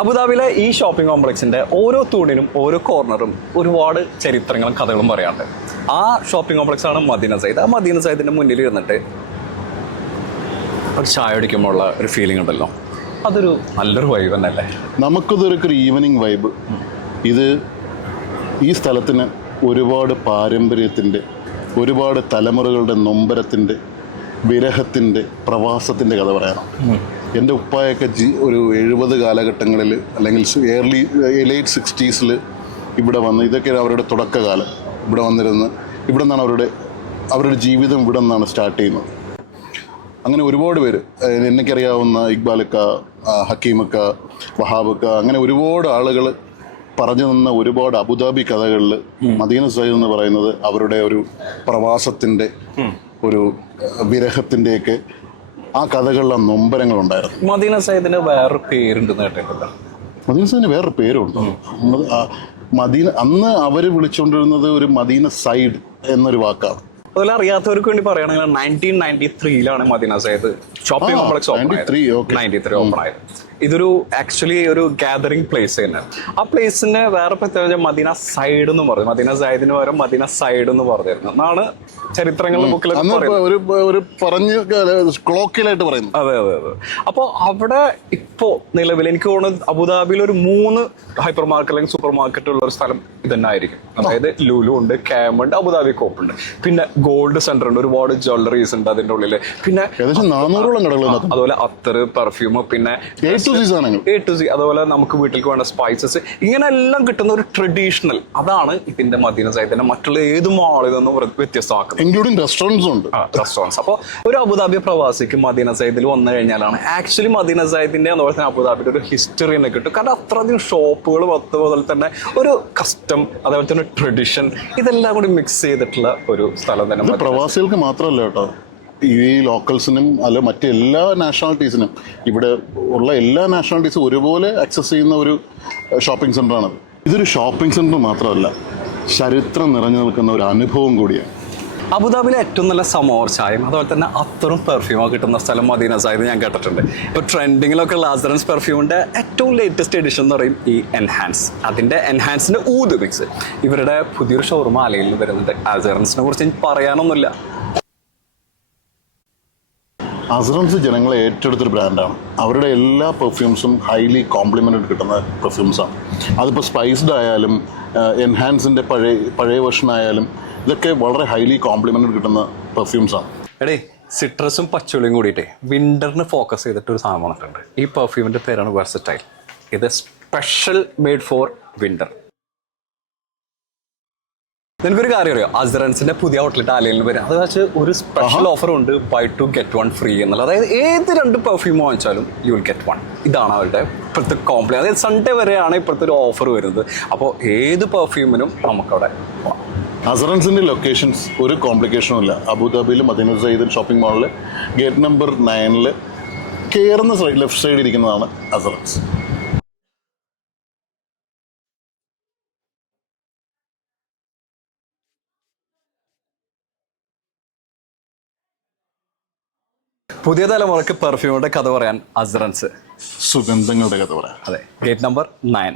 അബുദാബിയിലെ ഈ ഷോപ്പിംഗ് കോംപ്ലക്സിന്റെ ഓരോ തൂണിനും ഓരോ കോർണറും ഒരുപാട് ചരിത്രങ്ങളും കഥകളും പറയാറുണ്ട്. ആ ഷോപ്പിംഗ് കോംപ്ലക്സ് ആണ് മദീന സയ്യിദ്. ആ മദീന സയ്യിദിന്റെ മുന്നിൽ ഇരുന്നിട്ട് ഒരു ചായ അടിക്കുമ്പോഴുള്ള ഒരു ഫീലിംഗ് ഉണ്ടല്ലോ, അതൊരു നല്ലൊരു വൈബ് തന്നെയല്ലേ. നമുക്കിതൊരു ഈവനിങ് വൈബ്. ഇത് ഈ സ്ഥലത്തിന് ഒരുപാട് പാരമ്പര്യത്തിൻ്റെ, ഒരുപാട് തലമുറകളുടെ നൊമ്പരത്തിൻ്റെ, വിരഹത്തിൻ്റെ, പ്രവാസത്തിൻ്റെ കഥ പറയാനാണ്. എൻ്റെ ഉപ്പായൊക്കെ ഒരു 70 കാലഘട്ടങ്ങളിൽ അല്ലെങ്കിൽ ലേറ്റ് 60s ഇവിടെ വന്ന്, ഇതൊക്കെ അവരുടെ തുടക്കകാലം. ഇവിടെ വന്നിരുന്ന് ഇവിടെ നിന്നാണ് അവരുടെ ജീവിതം ഇവിടെ നിന്നാണ് സ്റ്റാർട്ട് ചെയ്യുന്നത്. അങ്ങനെ ഒരുപാട് പേര്, എനിക്കറിയാവുന്ന ഇക്ബാലക്ക, ഹക്കീമക്ക, വഹാബക്ക, അങ്ങനെ ഒരുപാട് ആളുകൾ പറഞ്ഞു തന്ന ഒരുപാട് അബുദാബി കഥകളിൽ മദീന സയ്യിദ് എന്ന് പറയുന്നത് അവരുടെ ഒരു പ്രവാസത്തിൻ്റെ, ഒരു വിരഹത്തിൻ്റെയൊക്കെ ആ കഥകളിലെ നൊമ്പരങ്ങളുണ്ടായിരുന്നു. മദീന സയ്യിദിന് വേറൊരു പേരുണ്ടെന്ന് കേട്ടിട്ടില്ല. മദീന സയ്യിദിന് വേറൊരു പേരുണ്ട്. മദീന അന്ന് അവർ വിളിച്ചുകൊണ്ടിരുന്നത് ഒരു മദീന സൈഡ് എന്നൊരു വാക്കാണ്. അതുപോലെ അറിയാത്തവർക്ക് വേണ്ടി പറയുകയാണെങ്കിൽ 1993 Madina Sayyid shopping complex open ആയത്. ഇതൊരു ആക്ച്വലി ഒരു ഗാദറിംഗ് പ്ലേസ് തന്നെ. ആ പ്ലേസിന് വേറെ പ്രത്യേകത മദീന സൈഡ് എന്ന് പറയും. മദീന സയ്യിദിന് പകരം മദീന സൈഡ് എന്ന് പറഞ്ഞിരുന്നു എന്നാണ് ചരിത്രങ്ങളുടെ ബുക്കിലൊക്കെ പറയുന്നത്. അതെ. അപ്പൊ അവിടെ ഇപ്പോ നിലവിൽ എനിക്ക് തോന്നുന്നത് അബുദാബിയിൽ ഒരു 3 ഹൈപ്പർ മാർക്കറ്റ് അല്ലെങ്കിൽ സൂപ്പർ മാർക്കറ്റ് ഉള്ള ഒരു സ്ഥലം ഇതന്നെ ആയിരിക്കും. അതായത് ലുലു ഉണ്ട്, ക്യാം ഉണ്ട്, അബുദാബി കോപ്പ് ഉണ്ട്, പിന്നെ ഗോൾഡ് സെന്റർ ഉണ്ട്, ഒരുപാട് ജ്വല്ലറീസ് ഉണ്ട് അതിന്റെ ഉള്ളില്, പിന്നെ 400ഓളം കടകൾ, അതുപോലെ അത്തർ, പെർഫ്യൂം, പിന്നെ A to Z, അതുപോലെ നമുക്ക് വീട്ടിലേക്ക് വേണ്ട സ്പൈസസ്, ഇങ്ങനെ എല്ലാം കിട്ടുന്ന ഒരു ട്രഡീഷണൽ, അതാണ് ഇതിന്റെ മദീന സയ്യിദിനെ മറ്റുള്ള ഏത് മാളിൽ നിന്നും വ്യത്യസ്തമാക്കുന്നത്. Including restaurants. അപ്പോൾ ഒരു അബുദാബി പ്രവാസിക്ക് മദീന സയ്യിദിൽ വന്നു കഴിഞ്ഞാലാണ് ആക്ച്വലി മദീന സയ്യിദിന്റെ അതുപോലെ തന്നെ അബുദാബിയുടെ ഒരു ഹിസ്റ്ററി തന്നെ കിട്ടും. കാരണം അത്രയധികം ഷോപ്പുകൾ, അതുപോലെ തന്നെ ഒരു കസ്റ്റം, അതേപോലെ തന്നെ ട്രഡീഷൻ, ഇതെല്ലാം കൂടി മിക്സ് ചെയ്തിട്ടുള്ള ഒരു സ്ഥലം തന്നെ. പ്രവാസികൾക്ക് മാത്രമല്ല കേട്ടോ, ഈ ലോക്കൽസിനും അല്ല മറ്റെല്ലാ നാഷണാലിറ്റീസിനും, ഇവിടെ ഉള്ള എല്ലാ നാഷണാലിറ്റീസും ഒരുപോലെ ആക്സസ് ചെയ്യുന്ന ഒരു ഷോപ്പിംഗ് സെൻ്ററാണ്. ഇതൊരു ഷോപ്പിംഗ് സെൻ്റർ മാത്രമല്ല, ചരിത്രം നിറഞ്ഞു നിൽക്കുന്ന ഒരു അനുഭവം കൂടിയാണ്. അബുദാബിയിലെ ഏറ്റവും നല്ല സമോർ ചായയും അതുപോലെ തന്നെ അത്തറും പെർഫ്യൂമൊക്കെ കിട്ടുന്ന സ്ഥലം മദീന സയ്യിദ് ഞാൻ കേട്ടിട്ടുണ്ട്. ഇപ്പോൾ ട്രെൻഡിങ്ങിലൊക്കെ ഉള്ള അസറൻസ് പെർഫ്യൂമിൻ്റെ ഏറ്റവും ലേറ്റസ്റ്റ് എഡിഷൻ എന്ന് പറയും ഈ എൻഹാൻസ്. അതിൻ്റെ എൻഹാൻസിൻ്റെ ഊത് മിക്സ്. ഇവരുടെ പുതിയൊരു ഷോറൂം ആലയിൽ വരുന്നുണ്ട്. അസറൻസിനെ കുറിച്ച് എനിക്ക് പറയാനൊന്നുമില്ല. അസറൻസ് ജനങ്ങളെ ഏറ്റെടുത്തൊരു ബ്രാൻഡാണ്. അവരുടെ എല്ലാ പെർഫ്യൂംസും ഹൈലി കോംപ്ലിമെൻറ്റഡ് കിട്ടുന്ന പെർഫ്യൂംസാണ്. അതിപ്പോൾ സ്പൈസ്ഡ് ആയാലും എൻഹാൻസിൻ്റെ പഴയ വെർഷൻ ആയാലും ഇതൊക്കെ വളരെ ഹൈലി കോംപ്ലിമെൻറ്റഡ് കിട്ടുന്ന പെർഫ്യൂംസാണ്. എടേ, സിട്രസും പച്ചുളിയും കൂടിയിട്ട് വിൻ്ററിന് ഫോക്കസ് ചെയ്തിട്ടൊരു സാധനം വന്നിട്ടുണ്ട്. ഈ പെർഫ്യൂമിൻ്റെ പേരാണ് വെർസറ്റൈൽ. ഇത് സ്പെഷ്യൽ മെയ്ഡ് ഫോർ വിൻ്റർ. എനിക്കൊരു കാര്യം അറിയാം, അസറൻസിന്റെ പുതിയ ഔട്ട്ലെറ്റ് ആലയിൽ വരും. അത് വെച്ച് ഒരു സ്പെഷ്യൽ ഓഫർ ഉണ്ട്, ബൈ 2 get 1 ഫ്രീ എന്നുള്ളത്. അതായത് ഏത് 2 പെർഫ്യൂം വാങ്ങിച്ചാലും യു വിൽ ഗെറ്റ് 1. ഇതാണ് അവരുടെ ഇപ്പോഴത്തെ കോംപ്ലി. അതായത് സൺഡേ വരെയാണ് ഇപ്പോഴത്തെ ഒരു ഓഫർ വരുന്നത്. അപ്പോൾ ഏത് പെർഫ്യൂമിനും നമുക്കവിടെ പോകാം. അസറൻസിൻ്റെ ലൊക്കേഷൻസ് ഒരു കോംപ്ലിക്കേഷനും ഇല്ല. അബുദാബിയിൽ മദീന സയ്യിദ് ഷോപ്പിംഗ് മാളിൽ ഗേറ്റ് നമ്പർ 9 കയറുന്ന ലെഫ്റ്റ് സൈഡിൽ ഇരിക്കുന്നതാണ് അസറൻസ്. പുതിയ തലമുറയ്ക്ക് പെർഫ്യൂമിന്റെ കഥ പറയാൻ അസറൻസ്, സുഗന്ധങ്ങളുടെ കഥ പറയാം. അതെ, ഗേറ്റ് നമ്പർ 9.